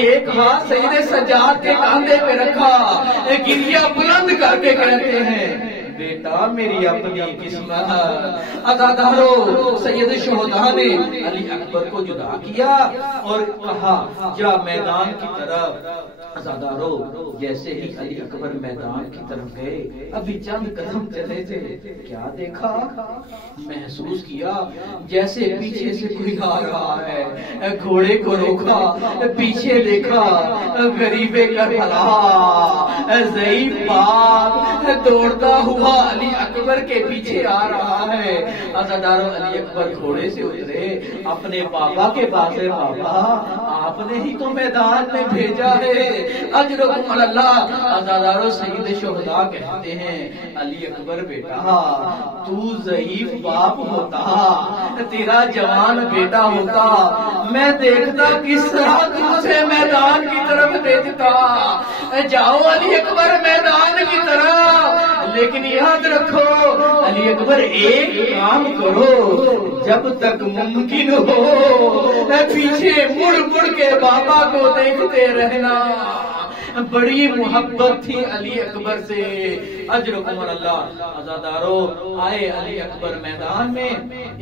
ایک ہاتھ سید سجاد کے کاندھے پہ رکھا، گریہ بلند کر کے کہتے ہیں بیٹا میری اپنی قسمت۔ عزادارو، سید الشہداء نے علی اکبر کو جدا کیا اور کہا جا میدان کی طرف۔ عزادارو، جیسے ہی علی اکبر میدان کی طرف گئے، ابھی چند قدم چلے تھے، کیا دیکھا؟ محسوس کیا جیسے پیچھے سے کوئی آ رہا ہے۔ گھوڑے کو روکا، پیچھے دیکھا، غریب کربلا ضعیف باپ دوڑتا ہوا علی اکبر کے پیچھے آ رہا ہے۔ عزادارو، علی اکبر گھوڑے سے اترے، اپنے بابا کے پاس ہے، بابا آپ نے ہی تو میدان میں بھیجا ہے، اجرکم اللہ۔ عزادارو، سید شہداء کہتے ہیں علی اکبر بیٹا تو ضعیف باپ ہوتا، تیرا جوان بیٹا ہوتا، میں دیکھتا کس طرح تجھے میدان کی طرف بھیجتا۔ جاؤ علی اکبر میدان کی طرف، لیکن یاد رکھو علی اکبر ایک کام کرو، جب تک ممکن ہو پیچھے مڑ مڑ کے بابا کو دیکھتے رہنا۔ بڑی محبت تھی علی اکبر سے، اجرکم اللہ۔ عزادارو، آئے علی اکبر میدان میں،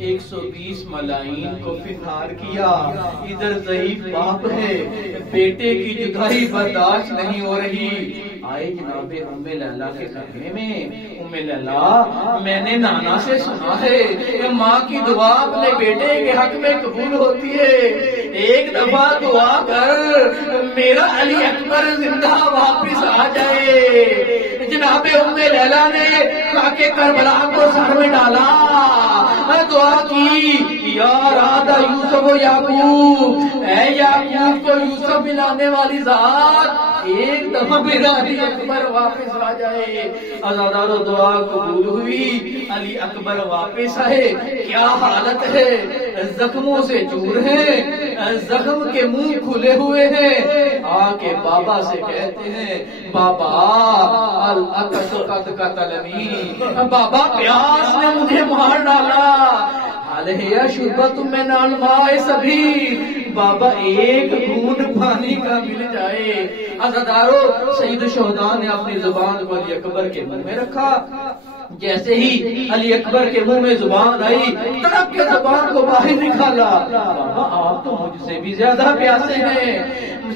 120 ملائین کو فنہار کیا۔ ادھر ضعیف باپ ہے، بیٹے کی جدائی برداشت نہیں ہو رہی، آئے جناب ام لیلا کے کمرے میں. ام لیلا میں نے نانا سے سنا ہے کہ ماں کی دعا اپنے بیٹے کے حق میں قبول ہوتی ہے. ایک دفعہ دعا کر میرا علی اکبر زندہ واپس آ جائے. جناب ام لیلا نے خاک کربلا کو سر میں ڈالا, دعا کی یا راد یوسف و یعقوب, اے یعقوب کو یوسف ملانے والی ذات ایک دفعہ میرا علی اکبر واپس آ جائے. عزادارو دعا قبول ہوئی, علی اکبر واپس آئے. کیا حالت ہے, زخموں سے چور ہیں, زخم کے منہ کھلے ہوئے ہیں. آ کے بابا سے کہتے ہیں بابا العطش قد قتلنی, بابا پیاس نے مجھے مار ڈالا. علیہ شربت من الماء سبھی, بابا ایک گھونٹ پانی کا مل جائے. عزادارو سید الشہداء نے اپنی زبان کو علی اکبر کے منہ میں رکھا. جیسے ہی علی اکبر کے منہ میں زبان آئی تڑپ کے زبان کو باہر نکالا. بابا آپ تو مجھ سے بھی زیادہ پیاسے ہیں.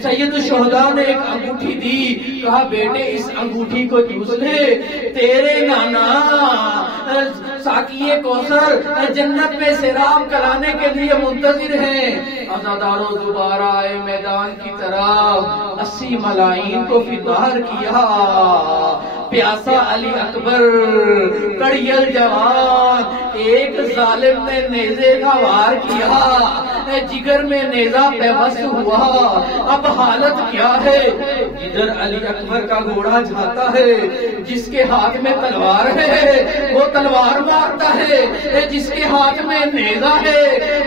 سید الشہداء نے ایک انگوٹھی دی, کہا بیٹے اس انگوٹھی کو چوس لے, تیرے نانا ساقی کوثر جنت میں سیراب کرانے کے لیے منتظر ہیں. عزاداروں دوبارہ آئے میدان کی طرف, 80 ملائین کو فدار کیا. پیاسا علی اکبر کڑیل جوان, ایک ظالم نے نیزے کا وار کیا, جگر میں نیزہ پیوست ہوا. اب حالت کیا ہے, جدھر علی اکبر کا گھوڑا جاتا ہے, جس کے ہاتھ میں تلوار ہے وہ تلوار مارتا ہے, جس کے ہاتھ میں نیزہ ہے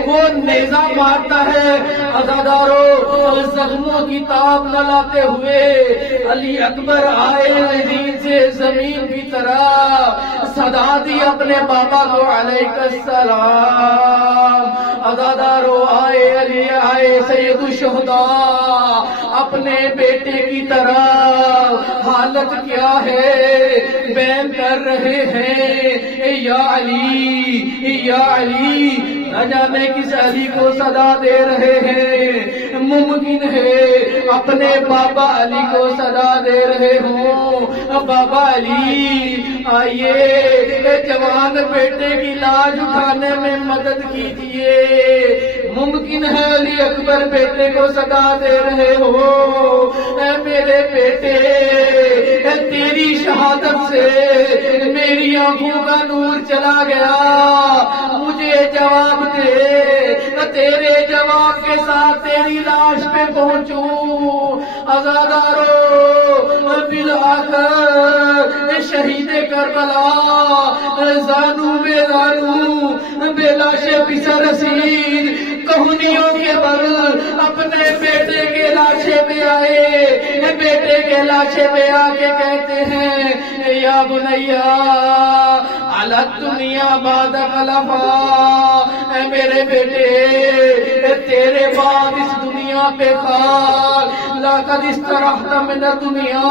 وہ نیزہ مارتا ہے. عزادارو زخموں کی تاب نہ لاتے ہوئے علی اکبر آئے زمین سے زمین کی طرح صدا دی اپنے بابا کو علیہ السلام. عزادارو آئے علی آئے سید الشہداء اپنے بیٹے کی طرح. حالت کیا ہے, بیان کر رہے ہیں یا علی یا علی, نہ جانے کس علی کو صدا دے رہے ہیں. ممکن ہے اپنے بابا علی کو صدا دے رہے ہوں. بابا علی آئیے جوان بیٹے کی لاش اٹھانے میں مدد کیجیے. ممکن ہے علی اکبر بیٹے کو صدا دے رہے ہو. اے میرے بیٹے, تیری شہادت سے میری آنکھوں کا نور چلا گیا, مجھے جواب دے, تیرے جواب کے ساتھ تیری لاش پہ پہنچوں. عزادارو بالآخر شہید کربلا زانو بے لاش پسر رسید کہنیوں کے بل اپنے بیٹے کے لاشے پہ آئے. بیٹے کے لاشے پہ آ کے کہتے ہیں یا بنیا علی الدنیا بعد خلفا, اے میرے بیٹے تیرے بعد اس دنیا پہ خاک. لقد استرحت من الدنیا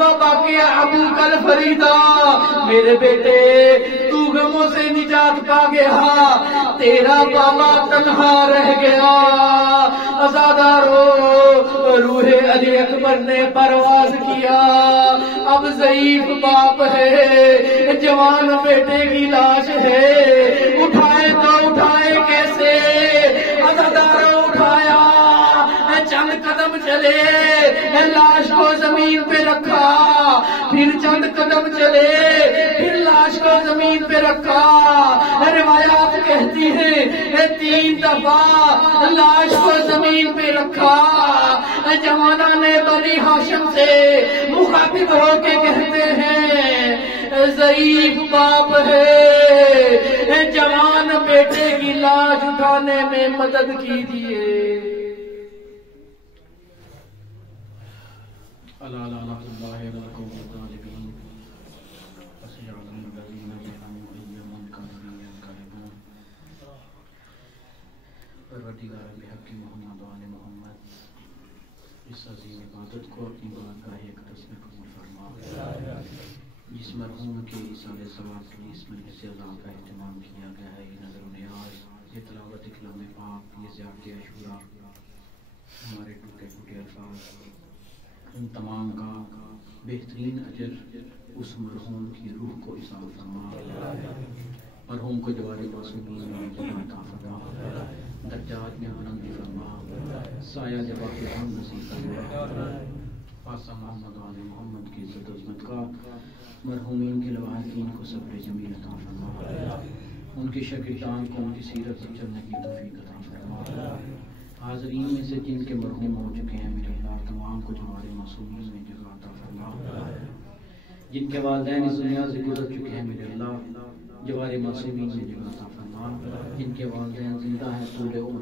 وبقي ابوك الفریدا, میرے بیٹے تو غموں سے نجات پا گیا, تیرا بابا تنہا رہ گیا. عزادارو روح علی اکبر نے پرواز کیا. اب ضعیف باپ ہے, جوان بیٹے کی لاش ہے, اٹھائے تو اٹھائے کیسے. عزادارو اٹھایا, چند قدم چلے, لاش کو زمین پہ رکھا, پھر چند قدم چلے, پھر لاش کو زمین پہ رکھا. روایات کہتی ہیں 3 دفعہ لاش کو زمین پہ رکھا. جوانہ نے بنی ہاشم سے مخاطب ہو کے کہتے ہیں ضعیف باپ ہے, جوان بیٹے کی لاش اٹھانے میں مدد کیجیے. اس عظیم عبادت کو اپنی بارگاہ اقدس میں قبول فرما. جس مرحوم کے اصالِ ثواب کے اس مجلس عزا کا اہتمام کیا گیا ہے, یہ نظر و نیاز, یہ تلاوت کلام پاک, یہ زیارت عاشورہ, ہمارے ٹوٹے پھوٹے الفاظ ان تمام کا بہترین اجر اس مرحوم کی روح کو عطا فرما، مرحوم کو جوار معصومین میں جگہ عطا فرما، درجات میں بلندی فرما، سایہ جبا کے ہم نصیب فرما، خاصہ محمد و آل محمد کی عزت و عظمت کا مرحومین کے لواحقین کو صبر جمیل عطا فرما، ان کے شاگردان کو ان کی سیرت پر چلنے کی توفیق عطا فرما، حاضرین میں سے جن کے مرحوم ہو چکے ہیں میرے اللہ تمام کو ہمارے معصومین میں جگہ عطا فرما، جن کے والدین اس دنیا سے گزر چکے ہیں میرے اللہ جوار معصومین میں جگہ عطا فرما، جن کے والدین زندہ ہیں طول عمر